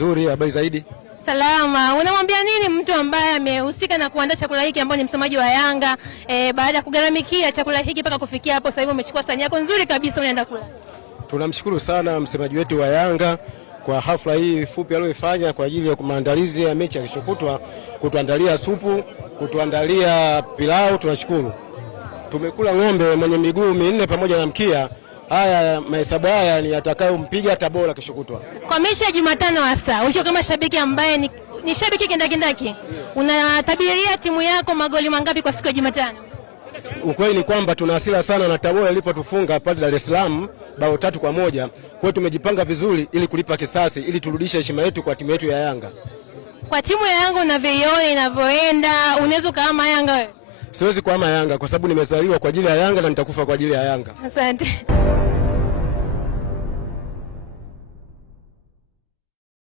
Nzuri, habari zaidi? Salama. Unamwambia nini mtu ambaye amehusika na kuandaa chakula hiki ambaye ni msemaji wa Yanga baada ya kugharamikia chakula hiki mpaka kufikia hapo sasa hivi umechukua sahani yako nzuri kabisa unaenda kula? Tunamshukuru sana msemaji wetu wa Yanga kwa hafla hii fupi aliyoifanya kwa ajili ya maandalizi ya mechi ya kesho kutwa, kutuandalia supu, kutuandalia pilau. Tunashukuru. Tumekula ng'ombe mwenye miguu minne pamoja na mkia. Haya mahesabu haya ni atakayompiga Tabora kesho kutwa. Kwa mechi ya Jumatano hasa, ukiwa kama shabiki ambaye ni shabiki kindakindaki, unatabiria timu yako magoli mangapi kwa siku ya Jumatano? Ukweli ni kwamba tuna hasira sana na Tabora ilipotufunga pale Dar es Salaam bao 3-1. Kwa hiyo tumejipanga vizuri ili kulipa kisasi ili turudishe heshima yetu kwa timu yetu ya Yanga. Kwa timu ya Yanga unavyoiona inavyoenda, unaweza kama Yanga wewe? Siwezi kuhama Yanga kwa sababu nimezaliwa kwa ajili ya Yanga na nitakufa kwa ajili ya Yanga. Asante.